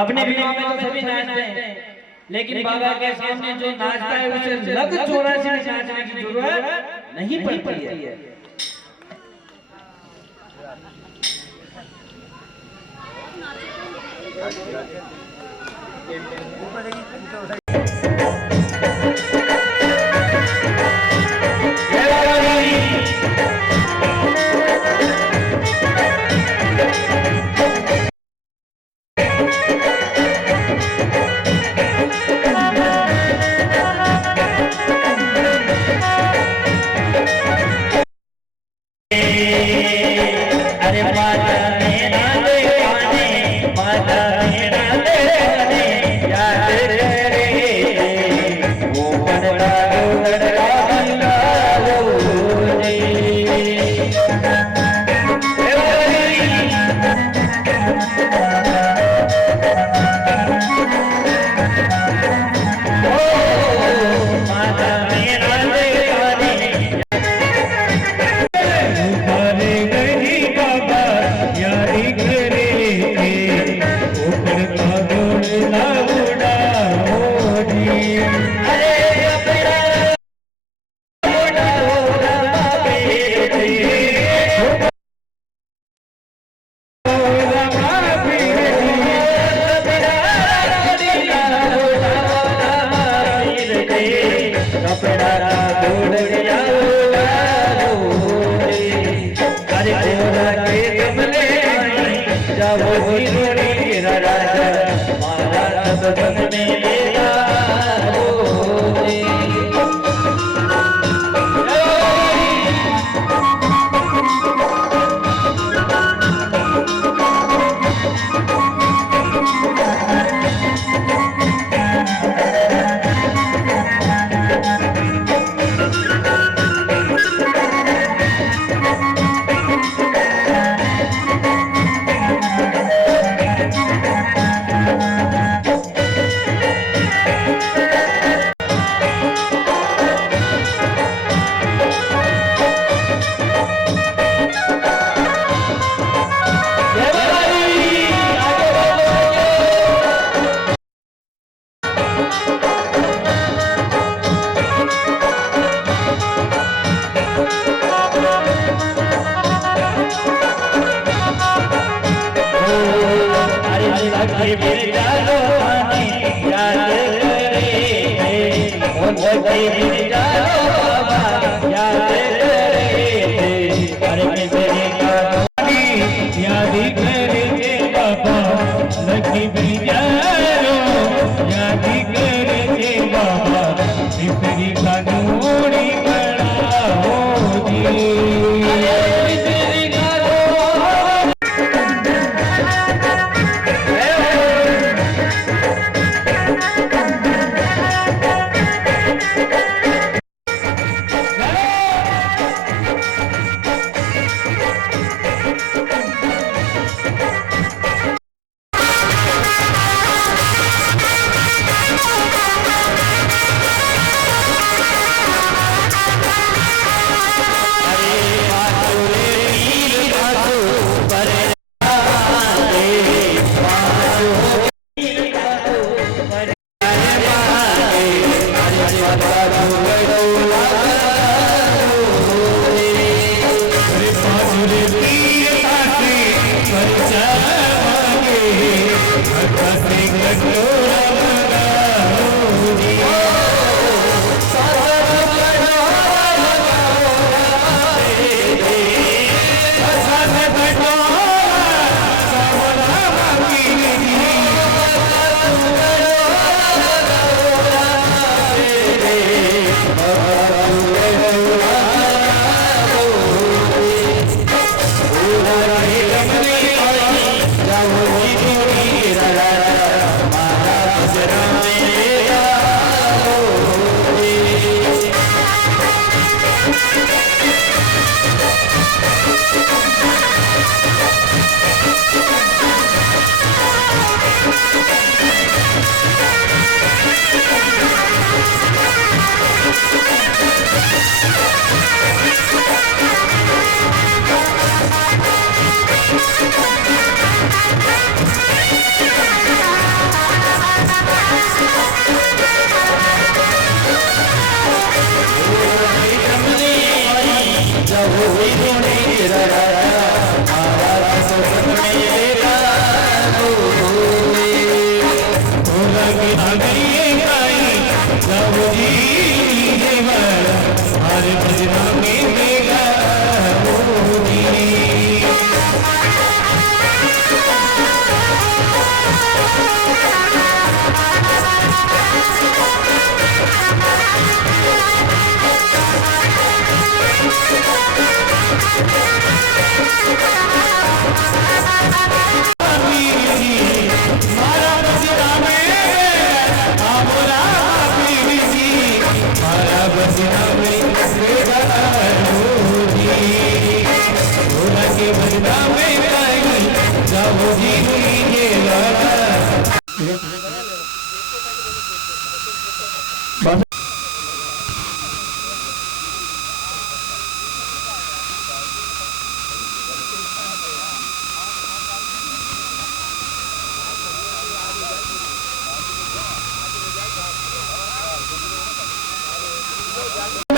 अपने विवाह में तो सभी नाचते हैं, लेकिन बाबा के सामने जो नाचता है उसे लग 84 नाचने की जरूरत नहीं पड़ती है। याद करे अरे पिपरी का डोली याद करके बाबा लक्ष्मी जारो याद करके बाबा पिपरी का डोली बड़ा हो जी।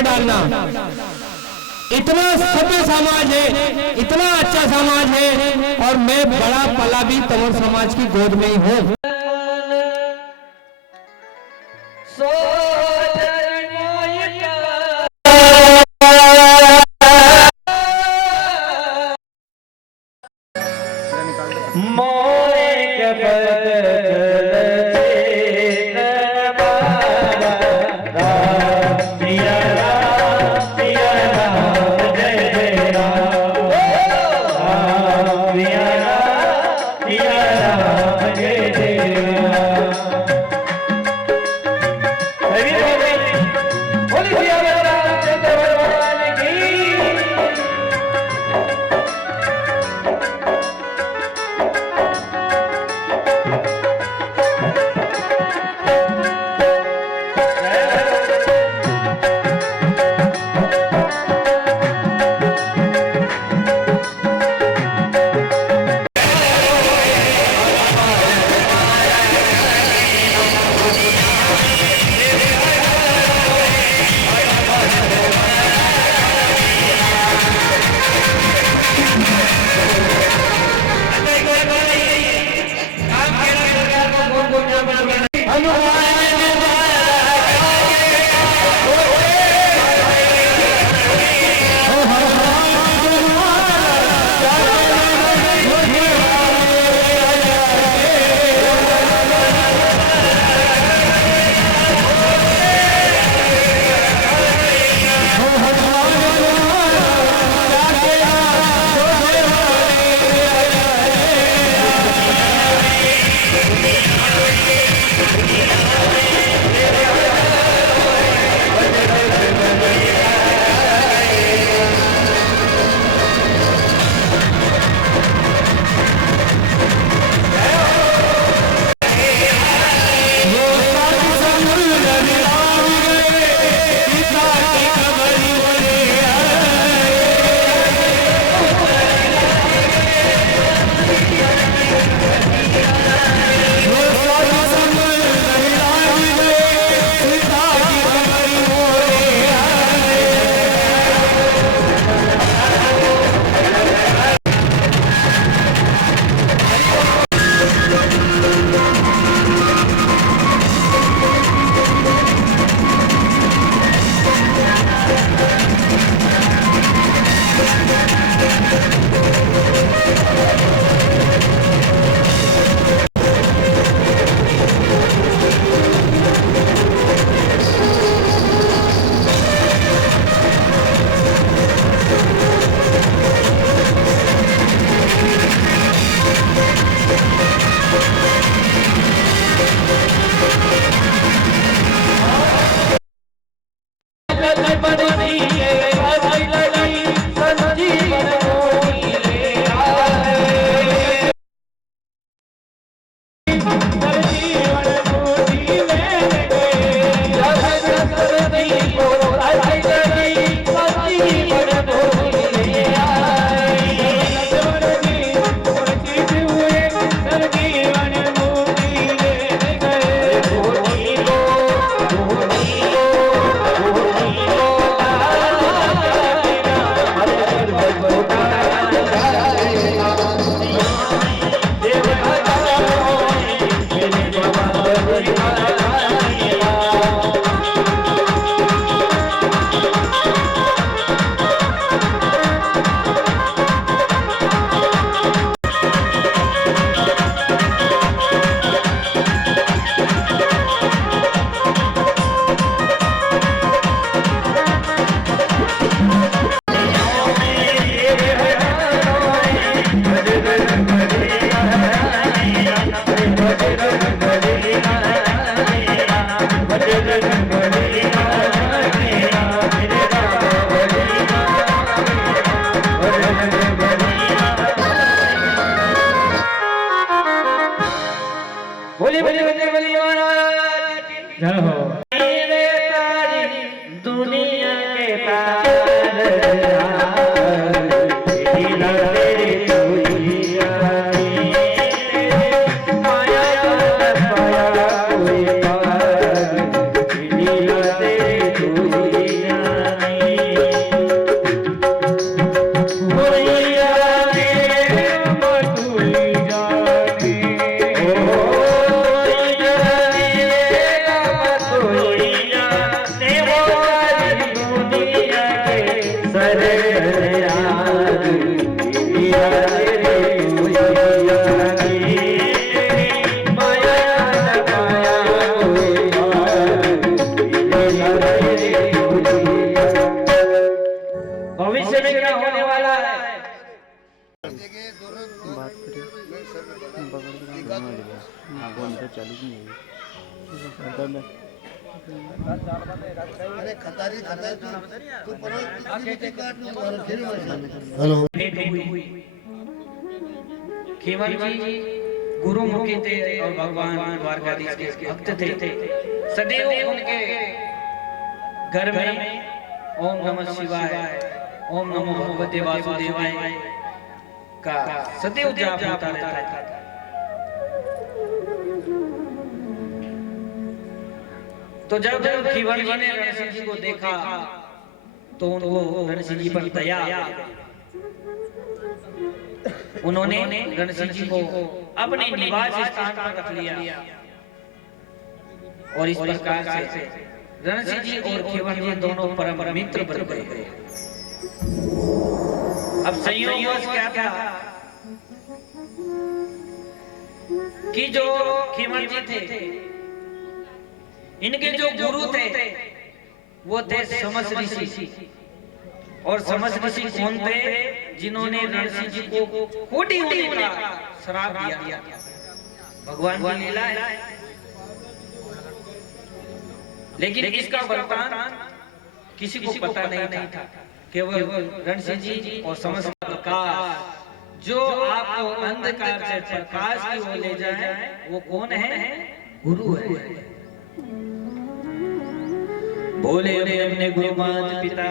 डालना इतना सभ्य समाज है, इतना अच्छा समाज है, और मैं बड़ा पला भी तंवर समाज की गोद में ही हूँ। बोली बोली बोली बोली महाराज की जय हो। मेरे तारी दुनिया के तार ढीला तेरी दुनिया माया पाया कोई पार ढीला तेरी दुनिया भविष्य में क्या होने वाला है? हेलो खीवन जी गुरुमुखी थे और भगवान द्वारकाधीश के भक्त थे। सदैव उनके घर में ओम नमः शिवाय, ओम नमो भगवते वासुदेवाय का सदैव जाप होता रहता था। तो जब खीवन जी ने रणसिंह जी को देखा तो उनको रणसिंह जी पर दया आ गई। उन्होंने रणसिंह जी को अपने निवास स्थान पर रख लिया और इस प्रकार से रणसिंह जी और खीवन जी दोनों परम मित्र बन गए। अब संयोगवश क्या था कि जो खीवन जी थे, इनके जो गुरु थे वो थे समस ऋषि। और समस ऋषि कौन थे? जिन्होंने रणसिंह जी को कोटि होने का श्राप दिया। भगवान की लीला है, लेकिन इसका वरदान किसी को पता नहीं था। केवल रणसिंह जी और समस्त प्रकाश जो आपको अंधकार से प्रकाश की ओर ले जाए, वो कौन है? गुरु है। बोले अपने गुरु माता पिता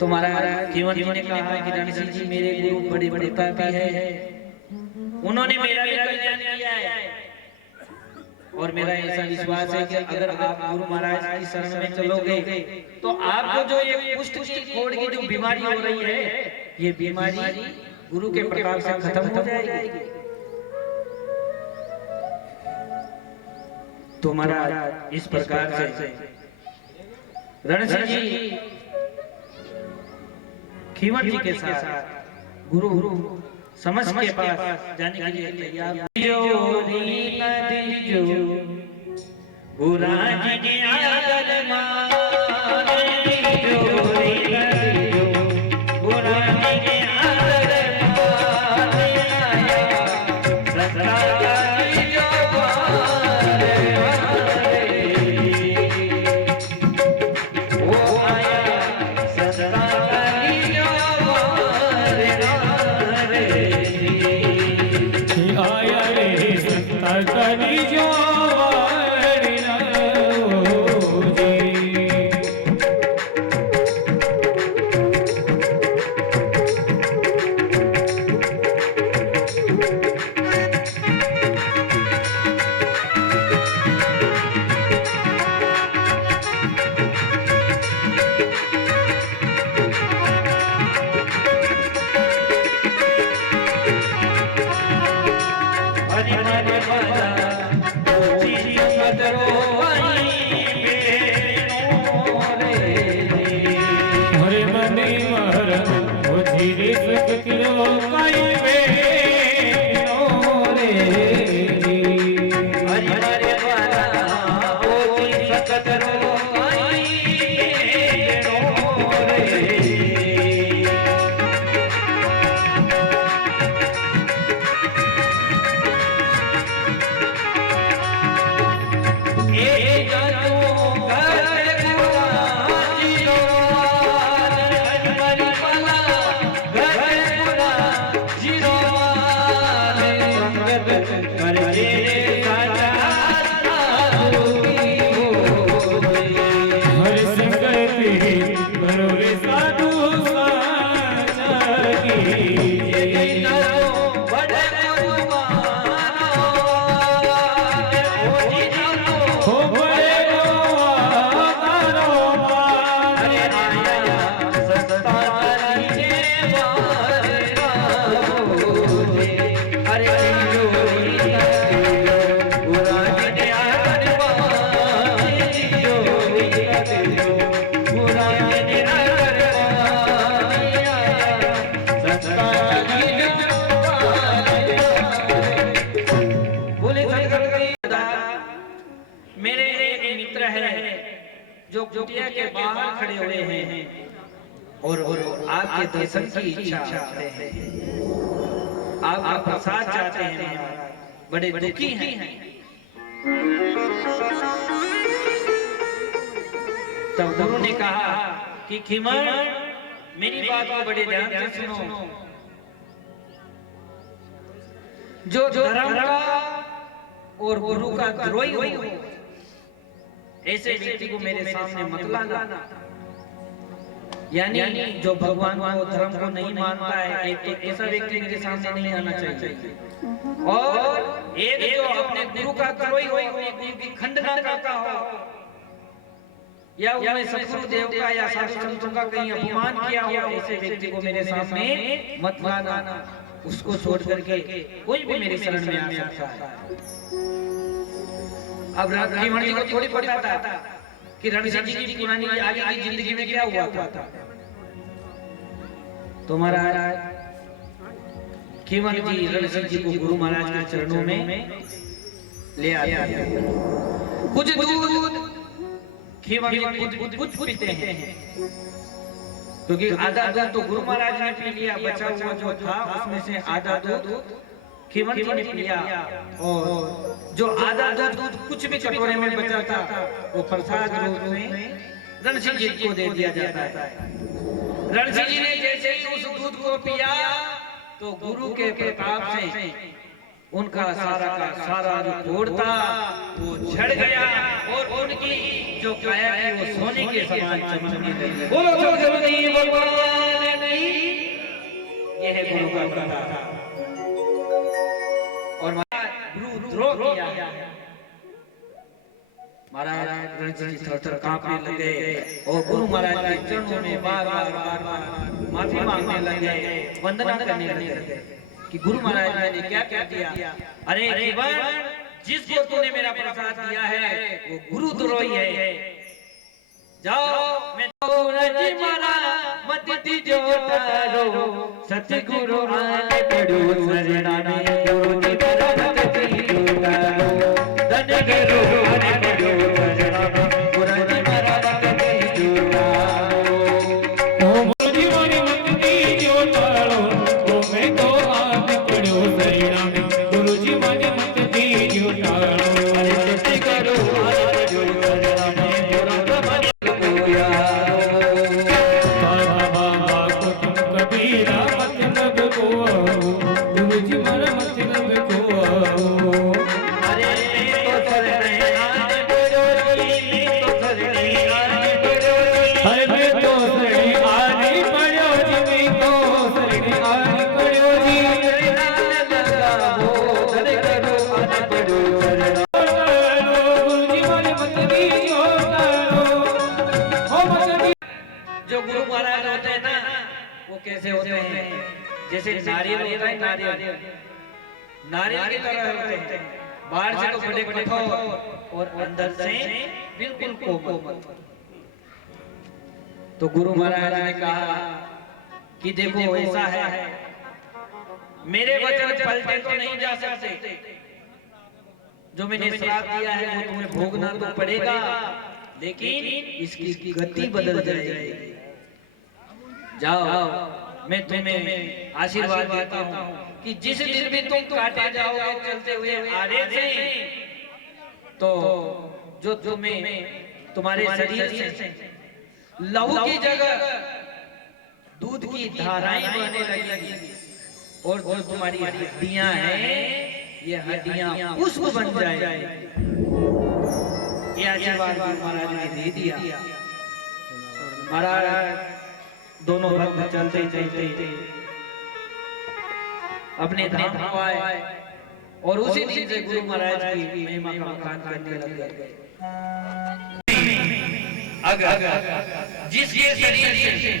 तुम्हारा खीवन जी ने कहा कि रणसिंह जी मेरे गुरु बड़े बड़े पापी है, उन्होंने मेरा भी कल्याण किया है। और मेरा ऐसा विश्वास है कि अगर आप गुरु महाराज की शरण में चलोगे तो आपको जो ये कुष्ठ की कोढ़ की जो बीमारी हो रही है, ये बीमारी गुरु के प्रताप से खत्म हो जाएगी। तो महाराज इस प्रकार से रणसिंह जी खीवन जी के साथ गुरु समझ के पास जाने के लिए तैयार। जोरी नदी जो गुरा जी ने आदर मारे, जोरी नदी जो गुरा जी ने आदर मारे, सत्ता का जो पारे वो आया, सत्ता का जो आया रे सत्ता करी जो जो कुटिया के बाहर खड़े हुए हैं और आपके दर्शन की इच्छा रखते हैं, आपका प्रसाद चाहते हैं, बड़े दुखी हैं। तब गुरु ने कहा कि खीमन मेरी बात को बड़े ध्यान से सुनो। जो धर्म का और गुरु का द्रोही हो ऐसे व्यक्ति को मेरे सामने मत लाना। यानी जो भगवान को धर्म को नहीं मानता है, एक ऐसा व्यक्ति मेरे सामने नहीं आना चाहिए। और एक जो अपने गुरु का द्रोही हो, गुरु की खंडना करता हो, या उन्हें सतगुरु देव का या साधु संतों का कहीं अपमान किया हो, ऐसे व्यक्ति को मेरे सामने मत लाना। उसको छोड़ करके कोई भी मेरे शरण में आ सकता है। अब खीमन जी को थोड़ी पता था कि रणसिंह जी की पुरानी आगे की जिंदगी में क्या हुआ था। तो महाराज खीमन जी रणसिंह जी को गुरु महाराज के चरणों में ले आते। कुछ दूध खीमन जी कुछ पीते हैं, क्योंकि आधा दूध तो गुरु महाराज ने पी लिया, बचा हुआ जो था उसमें से आधा दूध खीमन जी ने पिया, और जो आधा दूध कुछ भी कटोरे में बचा था वो प्रसाद रूप में रणसिंह जी को दे दिया जाता है। रणसिंह जी ने जैसे ही उस दूध को पिया तो गुरु के प्रताप से उनका सारा जो घोड़ था वो झड़ गया और उनकी जो काया थी वो सोने के समान चमकने लगी। बोलो जो जल्दी भगवान की, यह है गुरु का प्रताप। और गुरु द्रोह किया, महाराज रणसिंह जी थर-थर कांपने लगे और गुरु महाराज के चरणों में बार-बार माफी मांगने लगे, वंदना करने लगे कि गुरु महाराज मैंने क्या क्या दिया। अरे खीमन, जिसको तूने मेरा प्रसाद दिया है वो गुरु द्रोही है। जाओ, मैं तो जी मारा मत पति जो तारो सतगुरु आने पड़ो शरणा में गुरु जी मेरा भक्ति जो तारो धन गुरु आने पड़ो शरणा में गुरु जी मेरा भक्ति जो तारो ओ मोरी मोरी भक्ति जो तारो ओ मैं तो आने पड़ो शरणा में गुरु जी मोरी भक्ति जो तारो अरे सतगुरु आने पड़ो शरणा में गुरु जी को यारो कबीरा मतलब को गुरु जी मारा मतलब को अरे तो शरणे आने पड़ो जी तो शरणे आने पड़ो हरे में तो शरणे आने पड़ो जी में तो शरणे आने पड़ो जी गुरु जी मारे मतदी जो तारो हो मतदी जो गुरु महाराज होते हैं ना वो कैसे होते हैं जैसे नारियल होता है नारियल की तरह होते हैं बाहर से तो बड़े कठोर और अंदर से बिल्कुल कोमल। तो गुरु महाराज ने कहा कि देखो ऐसा है मेरे वचन पलटे तो नहीं जा सकते जो मैंने श्राप दिया है वो तुम्हें भोगना तो पड़ेगा लेकिन इसकी गति बदल जाएगी। जाओ मैं तुम्हें आशीर्वाद देता हूँ कि जिस दिन भी तुम काटे जाओगे चलते हुए आरे से तो जो तुम्हें तुम्हारे शरीर से लहू की जगह दूध की धाराएं बहने लगेंगी और जो तुम्हारी हड्डियां हैं ये हड्डियां पुष्प बन जाएंगी। ये आशीर्वाद महाराज ने दे दिया। महाराज दोनों भक्त चलते चलते अपने धाम को आए और उसी दिन से गुरु महाराज की महिमा का बखान करने लग गए। अगर जिसके शरीर से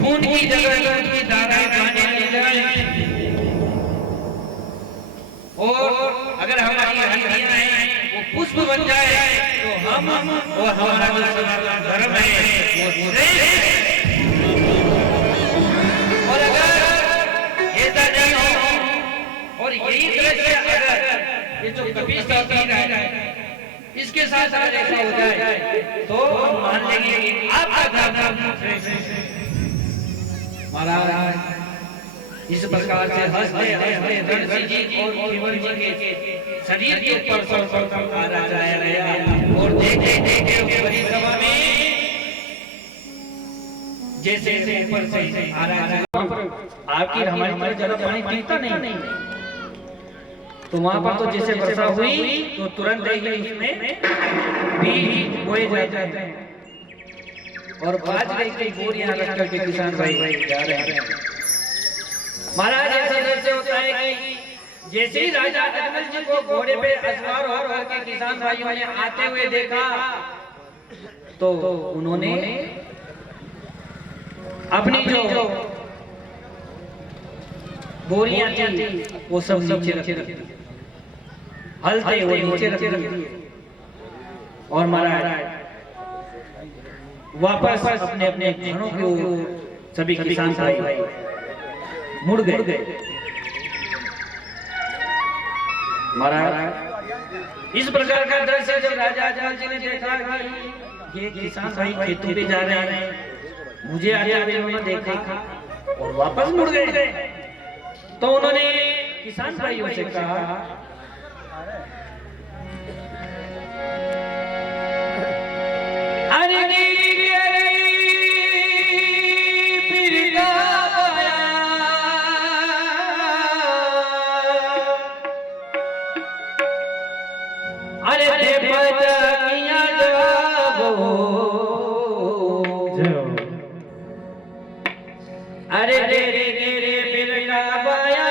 खून की जगह खून की धाराएं बहने लग जाए और अगर हमारी हड्डियां हैं वो पुष्प बन जाए तो हम और हमारा जो धर्म है वो श्रेष्ठ। और अगर ऐसा नहीं हो और यही दृश्य अगर ये जो कभी साथी है इसके साथ अगर ऐसा हो जाए तो हम मान लेंगे आपका धर्म श्रेष्ठ। महाराज इस प्रकार से हंसते हंसते रणसिंह जी और केवल जी के शरीर के ऊपर आ रहा और देखते देखते बड़ी सभा में जैसे ऊपर से आ रहा है आपकी हमारी तरफ ज्यादा पानी गिरता नहीं तो वहां पर तो जैसे वर्षा हुई तो तुरंत ही उसमें बीज बोए जाते हैं और बाजरे की बोरियां रख करके किसान भाई जा रहे हैं। महाराज ऐसा जैसे होता है कि जैसे ही राजा अजमल जी को घोड़े पे असवार हो के किसान भाइयों ने आते हुए देखा तो उन्होंने अपनी जो बोरियां थी वो सब नीचे रख दी, हलते हुए नीचे रख दी और महाराज वापस अपने अपने घरों की ओर सभी किसान भाई मुड़ गए। महाराज इस प्रकार का दृश्य जब राजा अजमल जी ने देखा कि ये किसान भाई खेतों पे जा रहे हैं मुझे आते हुए उन्होंने देखा और वापस मुड़ गए तो उन्होंने किसान भाइयों से कहा अरे अरे दे बजकिया जाओ अरे रे रे रे रे बिरका बाया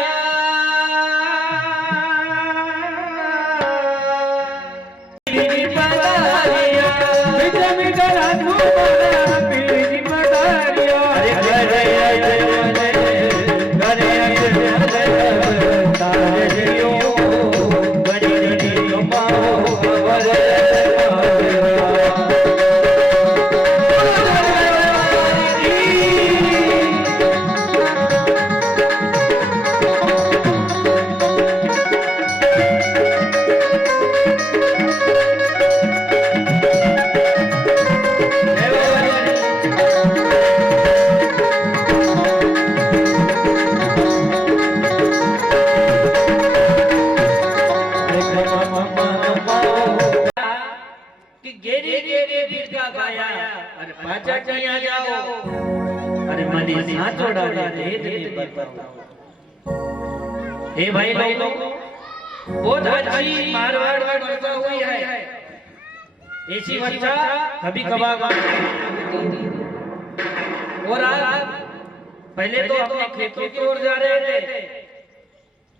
बिरकी पदारिया बिरका बिरका रानू बोला बिरकी पदारिया अरे गरे तारे जियो गरे गरे कमाओ वरे Hare मनी साचोड़ा रे भेद ने बताओ। हे भाई लोगों, बहुत अच्छी मारवाड़ में वर्षा हुई है। ऐसी वर्षा कभी कभार और आज पहले तो अपने खेतों की ओर जा रहे थे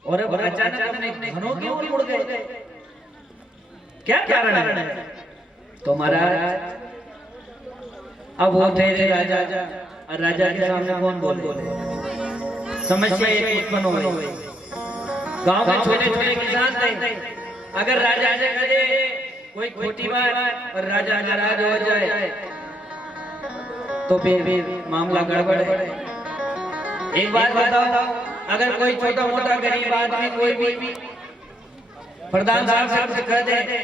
और अब अचानक अपने घरों की ओर मुड़ गए। क्या कारण है? तो महाराज अब वो थे राजा, और राजा के सामने कौन बोले? समस्या एक उत्पन्न हो गई। गांव में छोटे छोटे किसान थे, अगर राजा से कहे कोई खोटी बात और राजा नाराज हो जाए तो फिर मामला गड़बड़ है। एक बात बताओ, अगर कोई छोटा मोटा गरीब आदमी कोई भी प्रधान साहब से कुछ कह दे,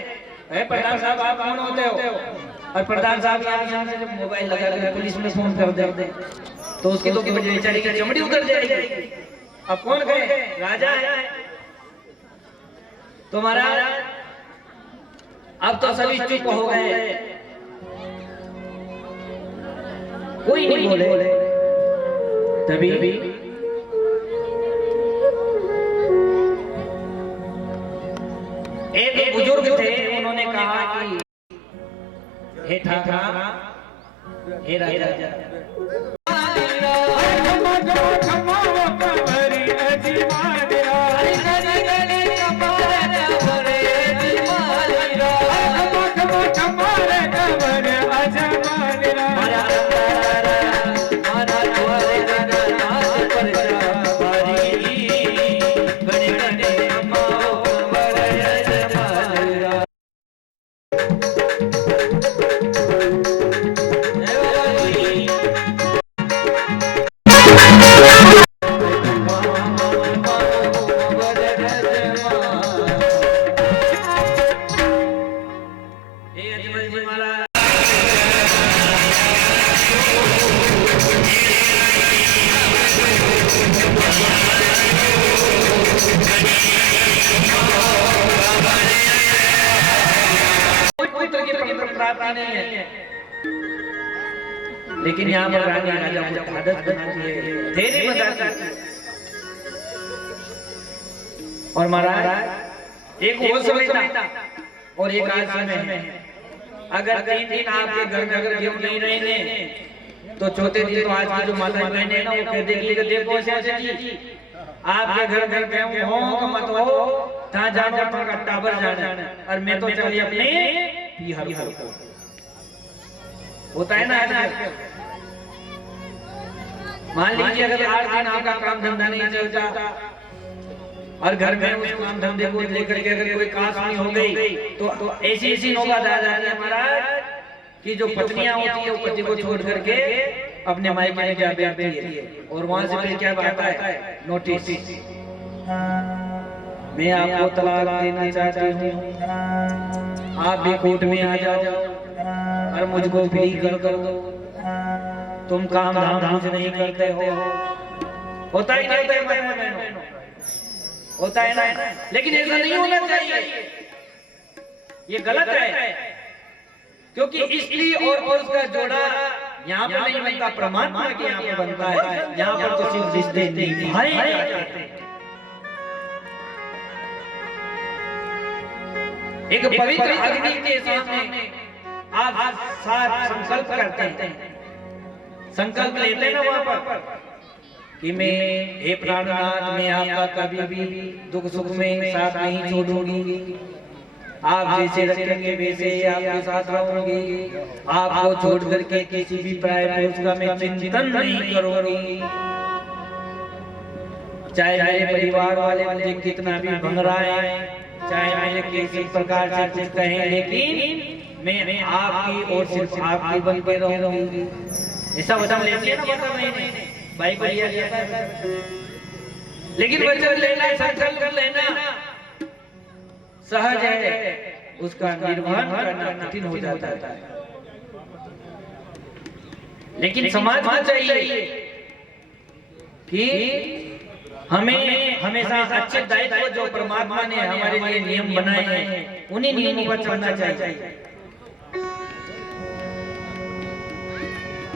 प्रधान साहब आप कौन होते हो, और प्रधान साहब यहाँ से जब मोबाइल लगा कर पुलिस में फोन कर दे तो उसकी तो बेचारी की चमड़ी उतर जाएगी। अब कौन कहे? राजा है। तो महाराज अब तो सभी चुप हो गए, कोई नहीं बोले। तभी एक बुजुर्ग थे, उन्होंने कहा कि हे ठाठा, हे राजा, प्राप्ति नहीं है, लेकिन यहाँ पर रानी राजा को ढाढ़स बनाती है, धैर्य बताती है। और महाराज एक वो समय था और एक आज समय है। अगर 3 दिन आपके घर में अगर गेहूं नहीं रहेंगे तो चौथे दिन तो आज की जो माता बहन है ना वो कह देगी कि देखो चाचा जी आपके घर में गेहूं हो मत हो, जहाँ जानो तो टाबर जाना, और मैं तो चली अपने बिहार को। होता है ना आजकल। मान लीजिए अगर 8 दिन आपका काम धंधा नहीं चलता और घर में उस काम धंधे को लेकर के अगर कोई कास्ट नहीं हो गई तो ऐसी नौबत आ जाती है महाराज कि जो पत्नियां होती है वो पति को छोड़ करके अपने मायके में जा बैठती है, और वहां से फिर क्या आता है? नोटिस, मैं आपको तलाक देना चाहती हूँ, आप भी कोर्ट में आ जाओ और मुझको फ्री कर दो, तुम काम धाम से नहीं करते हो। होता ही नहीं होता है ना, लेकिन ऐसा नहीं होना चाहिए, ये गलत है। क्योंकि स्त्री और पुरुष का जोड़ा यहाँ पर नहीं बनता, परमात्मा के यहाँ पर बनता है। यहाँ पर तो सिर्फ रिश्ते निभाए जाते हैं। एक पवित्र अग्नि के सामने आप साथ संकल्प करते हैं, संकल्प लेते हैं ना वहां पर कि मैं हे प्राणनाथ मैं आपका कभी भी दुख सुख में साथ नहीं छोड़ूंगी, आप जैसे रखेंगे वैसे ही आपके साथ रहूंगी, आपको छोड़ करके किसी भी प्राय पुरुष का मैं चिंतन नहीं करूंगी, चाहे मेरे परिवार वाले मुझे कितना भी भंगराएं, चाहे मुझे किसी प्रकार से कुछ कहें, लेकिन मैं आपकी और सिर्फ आपकी बन के रहूंगी। ऐसा वचन लेती है ना माता बहनें, भाई को लिया जाता है। लेकिन वचन लेना, संकल्प कर लेना सहज है, उसका निर्वहन करना कठिन हो जाता है। लेकिन समाज को चाहिए कि हमें हमेशा अच्छे दायित्व जो परमात्मा ने हमारे लिए नियम बनाए हैं उन्हीं नियमों पर चलना चाहिए।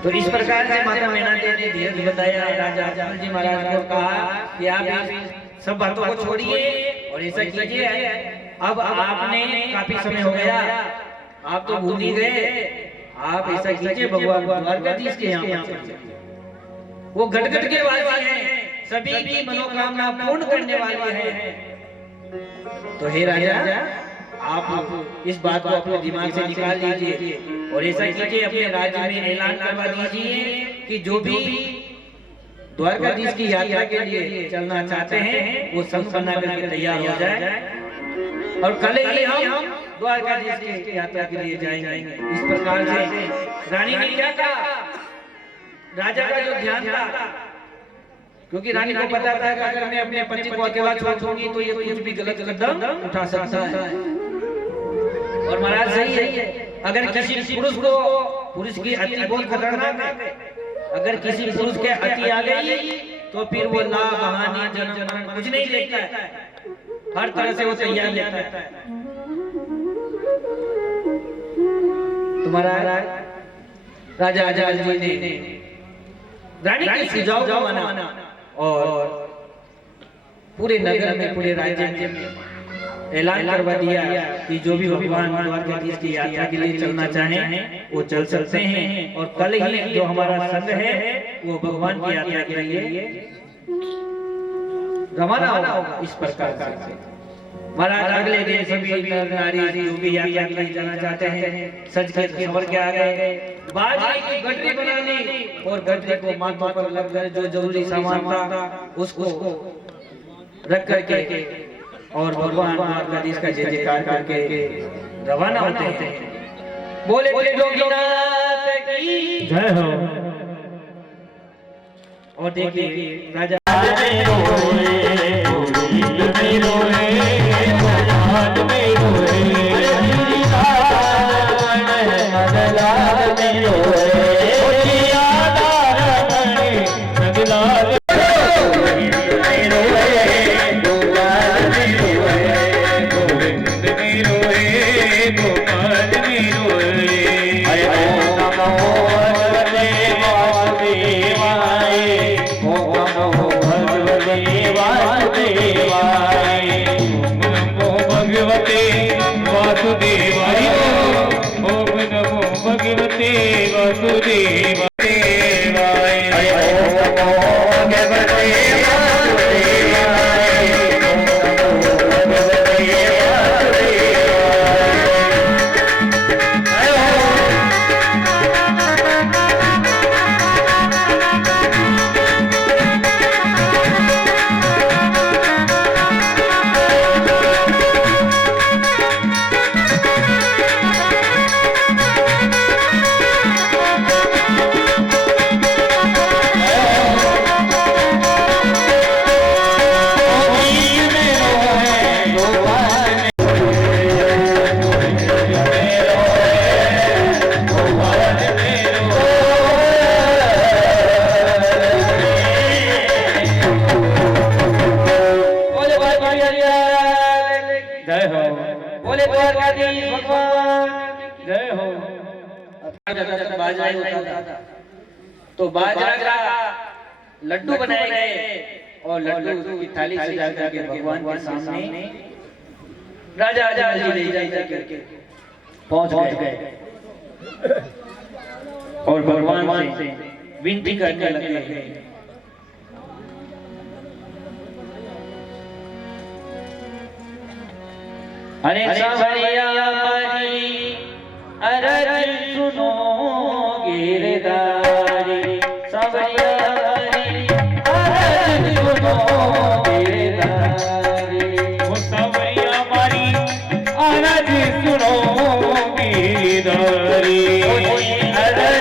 तो इस प्रकार से माता मैना देवी ने धीरज बताया। राजा अजमल जी महाराज को कहा कि आप इस सब बातों को छोड़िए और ऐसा कीजिए, अब आपने काफी समय हो गया, आप तो भूल ही गए, आप ऐसा कीजिए भगवान द्वारकाधीश के यहाँ वो गटगट के वाली हैं, सभी की मनोकामना पूर्ण करने वाली है। तो हे राजा, आप इस बात को अपने दिमाग से निकाल लीजिए और ऐसा कीजिए, अपने राज्य में ऐलान करवा दीजिए कि जो भी द्वारकाधीश की यात्रा के लिए चलना चाहते हैं वो संघ बना करके तैयार हो जाए और कल ही हम द्वारकाधीश की यात्रा के लिए जाएंगे। इस प्रकार से रानी ने क्या कहा, राजा का जो ध्यान था, क्योंकि रानी को पता था कि अगर मैं अपने पति को अकेला छोड़ दूंगी तो ये कुछ भी गलत कदम उठा सकता है। और महाराज सही है, अगर किसी पुरुष की अति बहुत खतरनाक है, अगर किसी पुरुष के अति आ गई तो फिर वो ला बहाने जन्म मरण कुछ नहीं देखता है, हर तरह से वो तैयार रहता है। तुम्हारा राजा अजमल जी ने रानी के सुझाव को माना और पूरे नगर में, पूरे राज्य में ऐलान करवा दिया कि जो भी भगवान द्वारकाधीश की यात्रा के लिए चलना चाहें वो चल सकते हैं और कल ही जो हमारा संघ है वो भगवान की यात्रा के लिए रवाना होगा। इस प्रकार से महाराज अगले दिन सभी नर नारी जो भी यात्रा के लिए जाना चाहते हैं सज के सवर के आ गए, बाजे की गठरी बना ली और गठरी को माथा पर लग कर जो जरूरी सामान था उसको रख करके और भगवान द्वारकाधीश का जय जयकार करके रवाना होते हैं। बोले बोले जोगीनाथ की जय हो। और देखिए राजा तो बाजरा का लड्डू बनाए गए और लड्डू की थाली सजा करके भगवान के सामने राजा अजमल जी ले जाकर पहुंच गए और भगवान से विनती करने लगे। अरे सांवरिया हमारी अरज सुनो गिरधारी, सांवरिया हमारी अरज सुनो गिरधारी, वो सांवरिया हमारी अरज सुनो गिरधारी, अरज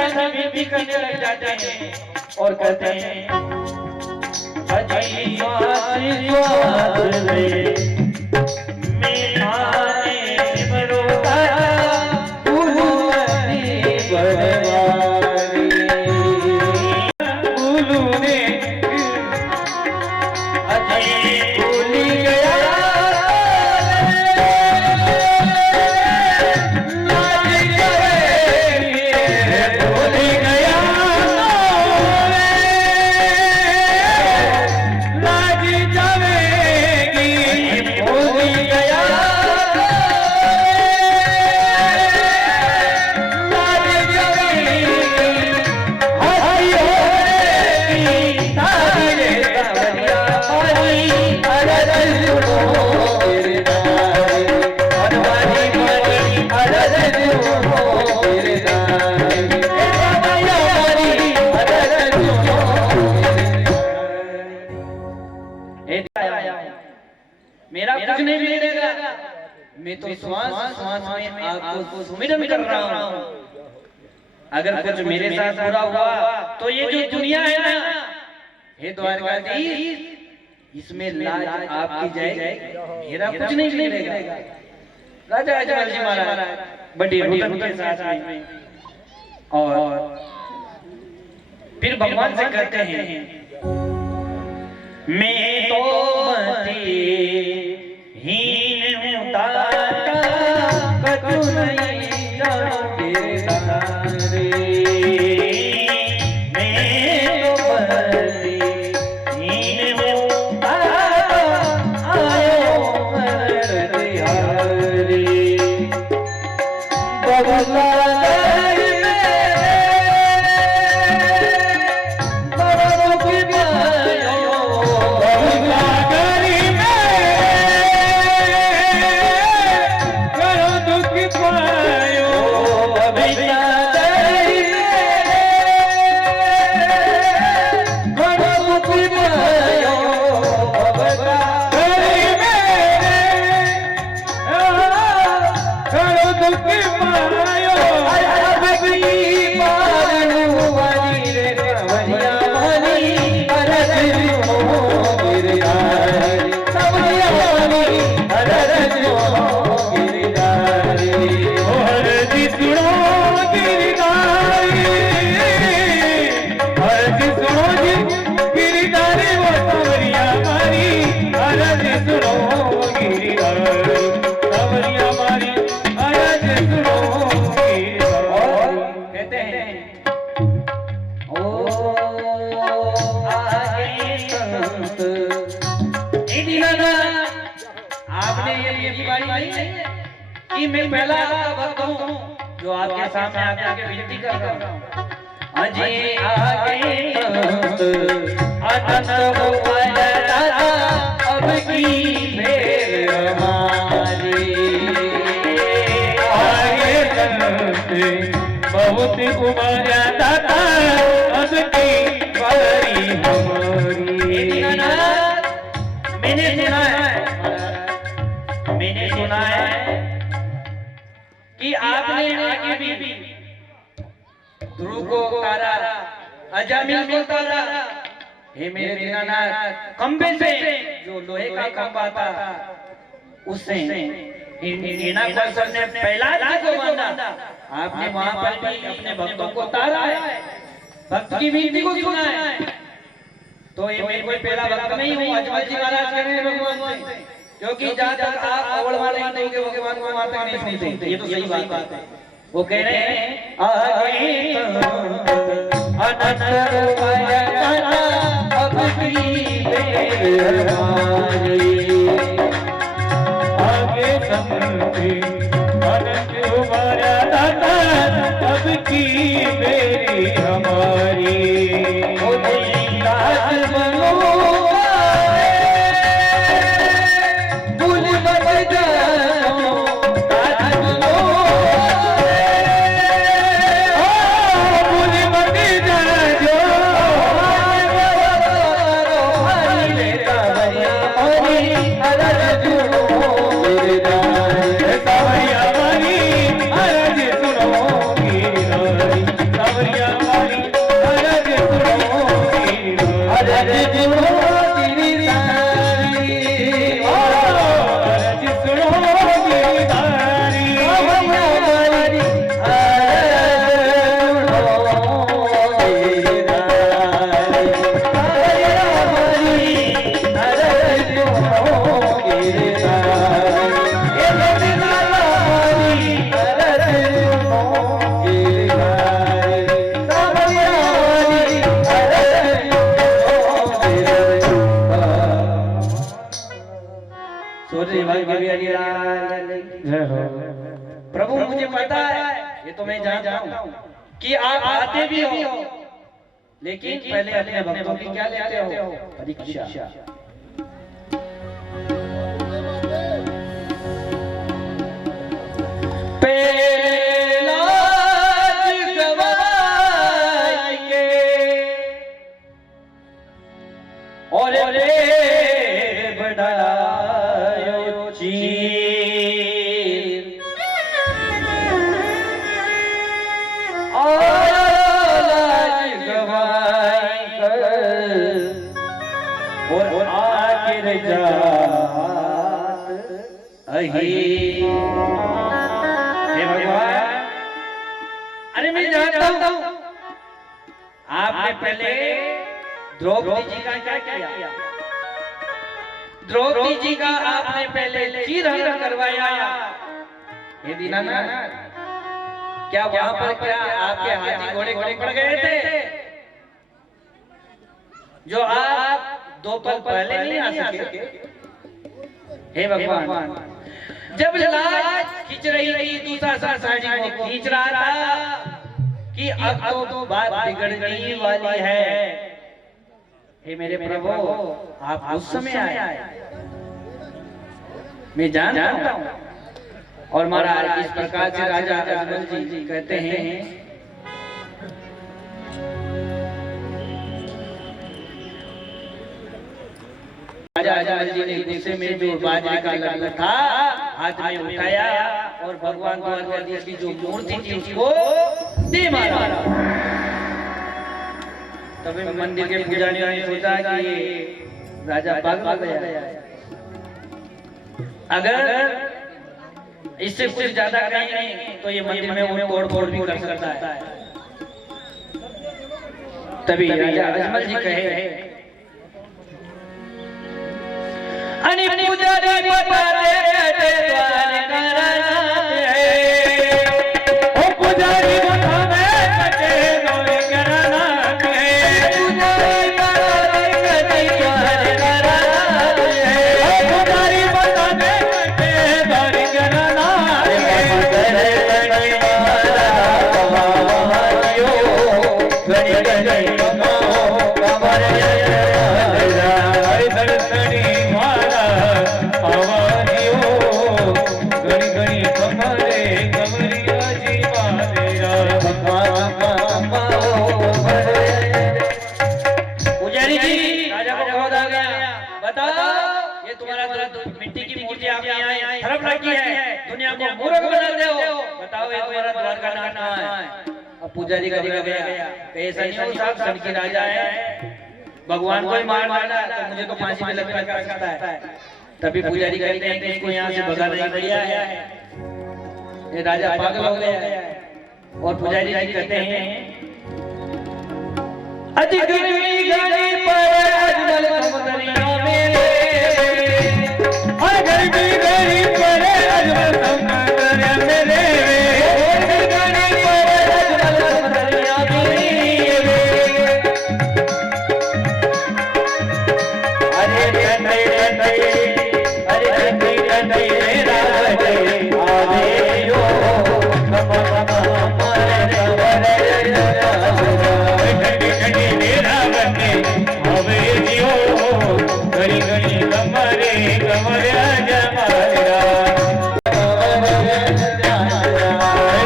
सामने विनती करने लग जाते हैं और कहते हैं अजी श्वास में मेरे बरोदा भूलनी बरवारी भूलने अजी भूल गया मेरा कुछ नहीं बिगड़ेगा, मैं तो श्वास श्वास में आपको सुमिरन कर रहा हूँ। अगर कुछ मेरे साथ बुरा हुआ तो ये जो दुनिया है ना, हे द्वारकाधीश, इसमें लाज आपकी जाएगी, मेरा कुछ नहीं बिगड़ेगा। राजा अजमल जी महाराज बड़ी रुदन के साथ में और फिर भगवान से कहते हैं मैं तो मती हीन हूँ दाता कछु नहीं जानो बेदारे मैं तो मती हीन हूँ दाता आयो मर दिहारी बबला मैं पहला भक्त हूँ जो आपके सामने आके विनती कर रहा हूँ। अजय आगे अनंत अब की भेर हमारी आगे बहुत उमरा दाता अब की बारी हमारी। मैंने सुना है कि आपने आगे भी ध्रुव को उतारा, अजामिल को उतारा। हे मेरे दीनानाथ, खंबे से जो लोहे का खंबा था उससे हीना को ने पहला को बांधा। आपने वहां पर भी अपने भक्तों को उतारा है, भक्त की विनती को सुना है। तो ये मैं कोई पहला भक्त नहीं हूँ, अजमल जी महाराज कह रहे हैं भगवान से, क्योंकि जहाँ तक आप अवड़ वाले नहीं दोगे भगवान को वहां तक नहीं सुनते। ये तो सही बात है। वो कह रहे हैं आगे अनंत अब की बेर हमारी आगे समझे अनंत हमारा दाता अब की बेरी हमारी। सावरिया जय हो। प्रभु मुझे पता है, ये तो मैं जानता हूँ कि आप आते भी हो, लेकिन पहले अपने भक्तों की क्या लेते हो? परीक्षा। और रे बढ़ायो चीर और लाज गवाई कर और आखिर जात अही। हे भगवान, अरे मैं जानता हूँ आपने पहले द्रौपदी जी का क्या किया? द्रौपदी जी का आपने पहले चीरहरण करवाया। हे दीनानाथ, क्या वहां पर क्या आपके हाथी घोड़े घोड़े पड़ गए थे जो आप 2 पल पहले नहीं आ सके? हे भगवान, जब लाज खींच रही थी, दूसरा साड़ी को खींच रहा था कि अब तो बात बिगड़ने वाली है। हे मेरे प्रभु, आप उस समय आए, मैं जानता हूँ। और महाराज इस प्रकार से राजा अजमल जी कहते हैं, राजा अजमल जी ने गुस्से में जो बाजरे का लड्डू था हाथ में उठाया और भगवान द्वारकाधीश की जो मूर्ति थी उसको दे मारा। तभी मंदिर के पुजारियों ने सोचा कि ये राजा पागल हो गया है, अगर इससे कुछ ज्यादा करेंगे तो ये मंदिर में वो तोड़-फोड़ भी कर सकता है। तभी राजा अजमल जी कहे, अनि पुजारी बताते द्वार कराना है, ओ पुजारी बतावे कटे द्वार कराना है, पुजारी बतावे कटे द्वार कराना है, ओ पुजारी बतावे कटे द्वार कराना है, मगर गणी मारा कमायो, गणी गणी कमाओ कमर मिट्टी की मूर्ति आपने यहाँ धर्म रखी है, दुनिया को मूर्ख बनाते हो, बताओ ये तुम्हारा द्वार का नाम कहाँ है? अब पुजारी का दिखा गया, ऐसा नहीं हो साहब, सन की राजा है, भगवान को ही मार डाला तो मुझे तो फांसी पे लटका कर सकता है। तभी पुजारी कहते हैं कि इसको यहाँ से भगा नहीं बढ़िया है, ये राजा पागल हो गया है। और पुजारी जी कहते हैं, अधिक गर्मी घड़ी पर अजमल समुद्रिया में, और गर्मी घड़ी पर अजमल समुद्रिया में रे, गर्मी घड़ी पर अजमल समुद्रिया में रे, अरे ठंडे ठंडे, अरे ठंडे ठंडे रावटे आवे यो, कम मारे कमरे ठंडी ठंडी रावटे आवे जियो, घड़ी घड़ी कमरे कमरे जमाया,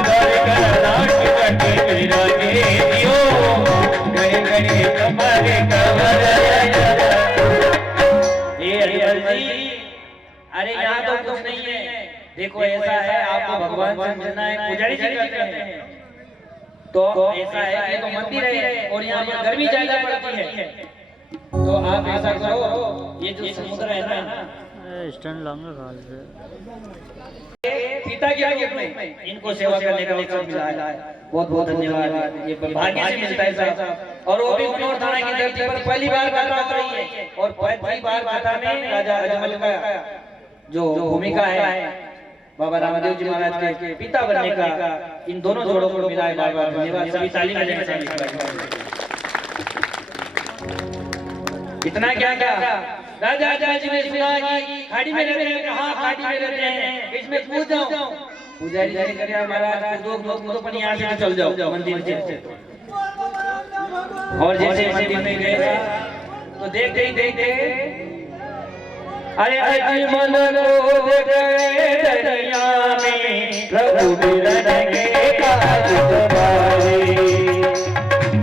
घड़ी कटे विराजे जियो, घड़ी घड़ी कमरे कमरे। अरे यहाँ तो कुछ नहीं है, देखो ऐसा है, आपको भगवान समझना है, पुजारी जी कहते हैं तो ऐसा है कि तो मंदिर है और यहाँ पर गर्मी ज्यादा पड़ती है, तो आप ऐसा करो, ये जो समुद्र है ना, स्टैंड लाऊंगा खाल से पिता की गिफ्ट में इनको सेवा करने का अवसर मिला है, बहुत बहुत धन्यवाद, ये भाग्य से मिलता है साहब। और वो भी मनोहर थाना की धरती पर पहली बार कथा हो रही है, और पहली बार कथा में राजा अजमल का जो भूमिका है बाबा रामदेव जी महाराज के पिता बनने का, इन दोनों जोड़ों को मिला है। बाबा धन्यवाद, सभी ताली बजाएं। इतना क्या क्या राजा जी ने सुना कि खाड़ी में रहते हैं, कहाँ खाड़ी में रहते हैं, इसमें पूछ जाओ। पुजारी जी ने कहा महाराज तो अपन यहाँ से चल जाओ मंदिर से। और जैसे मंदिर में गए तो देखते अरे मन को देखे दरिया में प्रभु मिलन के काज तुम्हारे।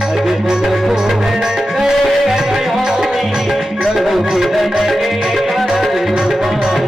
अरे मन को देखे दरिया में प्रभु मिलन के काज तुम्हारे।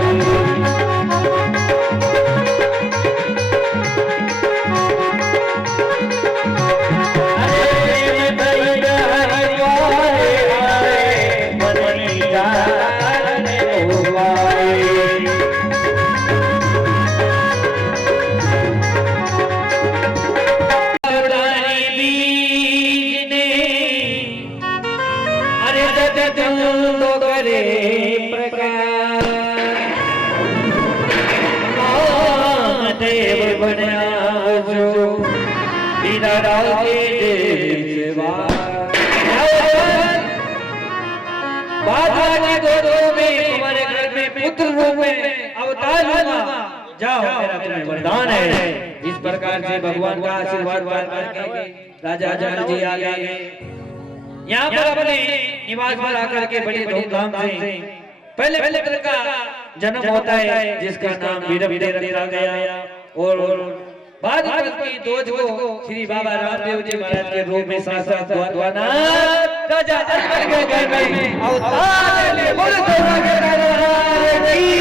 पुत्र रूप में अवतार लूंगा, जाओ मेरा तुम्हें वरदान है। इस प्रकार से भगवान का आशीर्वाद करके राजा जनक जी आ गए। यहाँ पर अपने निवास में आकर के बड़ी धूमधाम से पहले पुत्र का जन्म होता है, जिसका नाम वीरभद्र रखा गया। और बाद की दोज को श्री बाबा रामदेव जी महाराज के रूप में साक्षात द्वारकानाथ राजा जनक के घर में अवतार ले। बोल माता मेरा देवी।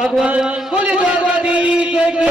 भगवान बोले द्वारकाधीश की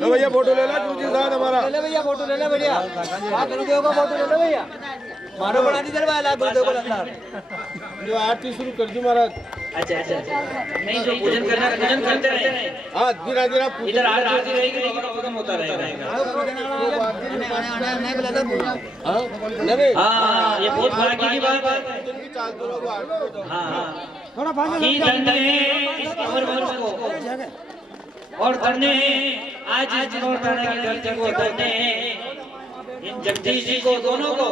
लो भैया फोटो ले ला गुरुजी साथ हमारा। ले भैया फोटो ले ले भैया। गुरुदेव का फोटो ले ले भैया। मारो बना दी जरा गुरुदेव को लगता जो आरती शुरू कर दी महाराज। अच्छा अच्छा नहीं, जो पूजन करना पूजन करते रहे। हाँ धीरे धीरे इधर आरती रहेगी, बाबा का खत्म होता रहेगा। नहीं हाँ, ये बहुत भाग्य की बात है। चाल तो लोग हाँ हाँ, कि धन्य है इस अमर को, और धन्य है आज इस और थाना की धरती को, धन्य है इन जगदीश जी को, दोनों को,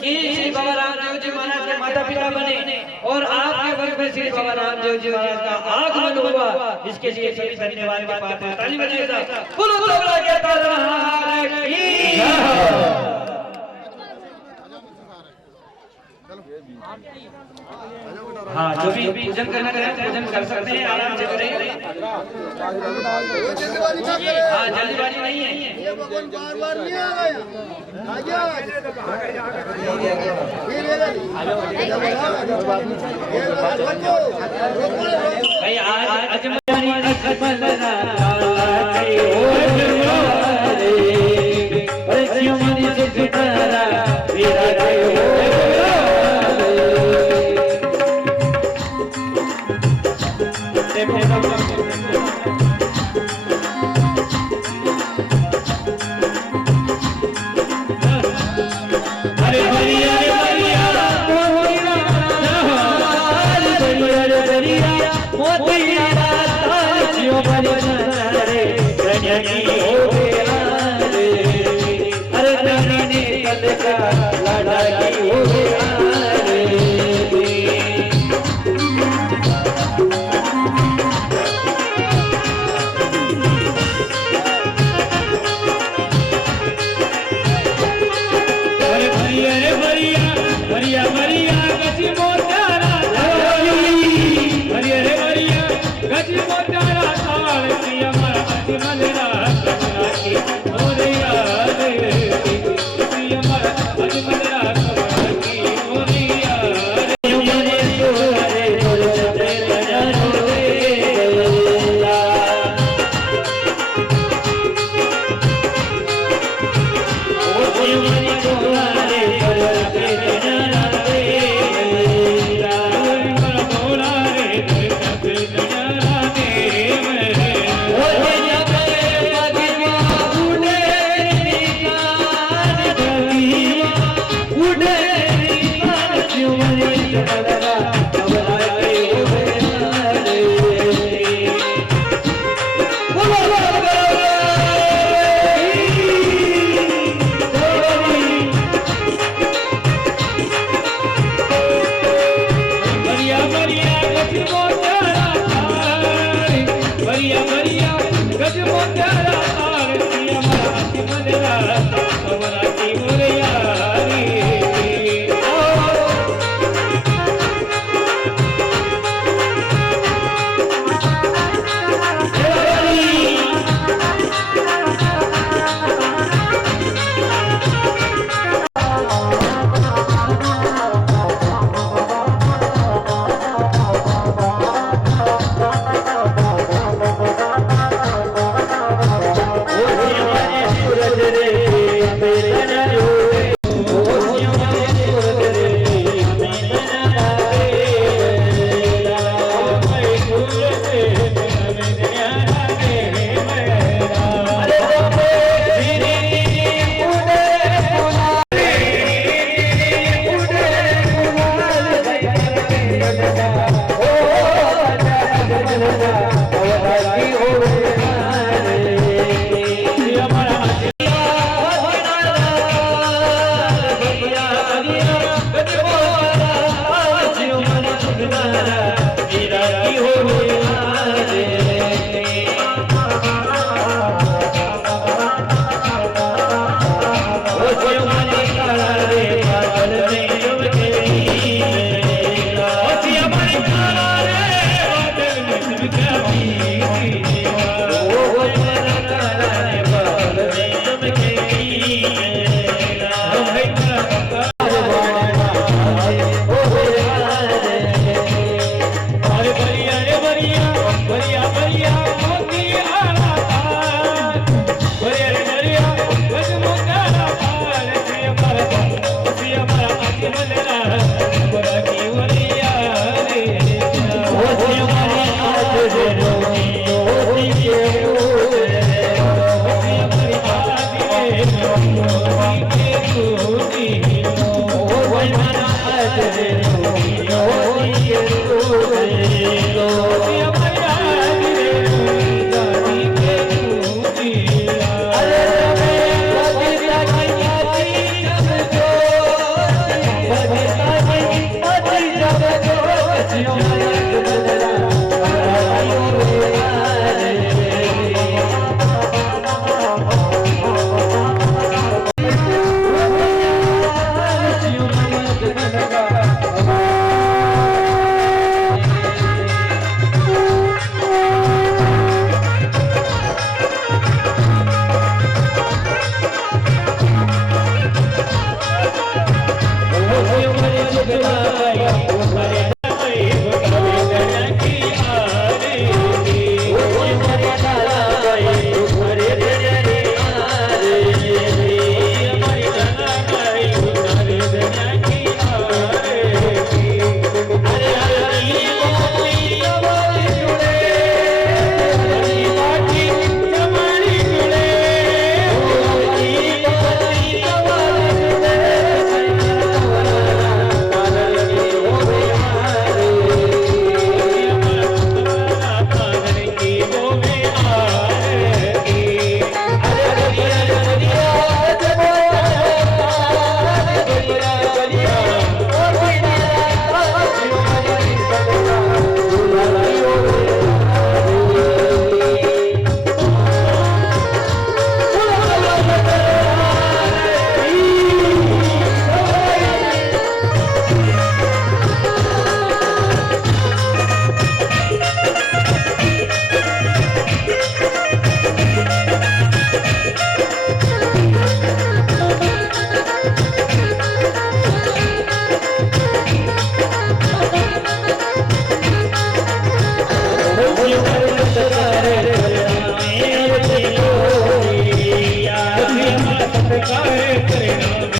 कि श्री बाबा रामदेव जी महाराज के माता पिता बने और आपके वर्ग में श्री बाबा रामदेव जी महाराज का आगमन हुआ। इसके लिए सभी धन्यवाद के पात्र हैं। ताली बजाइएगा। बोलो दोगला के तारा की। हाँ, जो भी पूजन करना चाहे पूजन कर सकते हैं, आराम से करें। हाँ, जल्दीबाजी नहीं है। बार नहीं आ भाई आज अजमनी अजमल मोती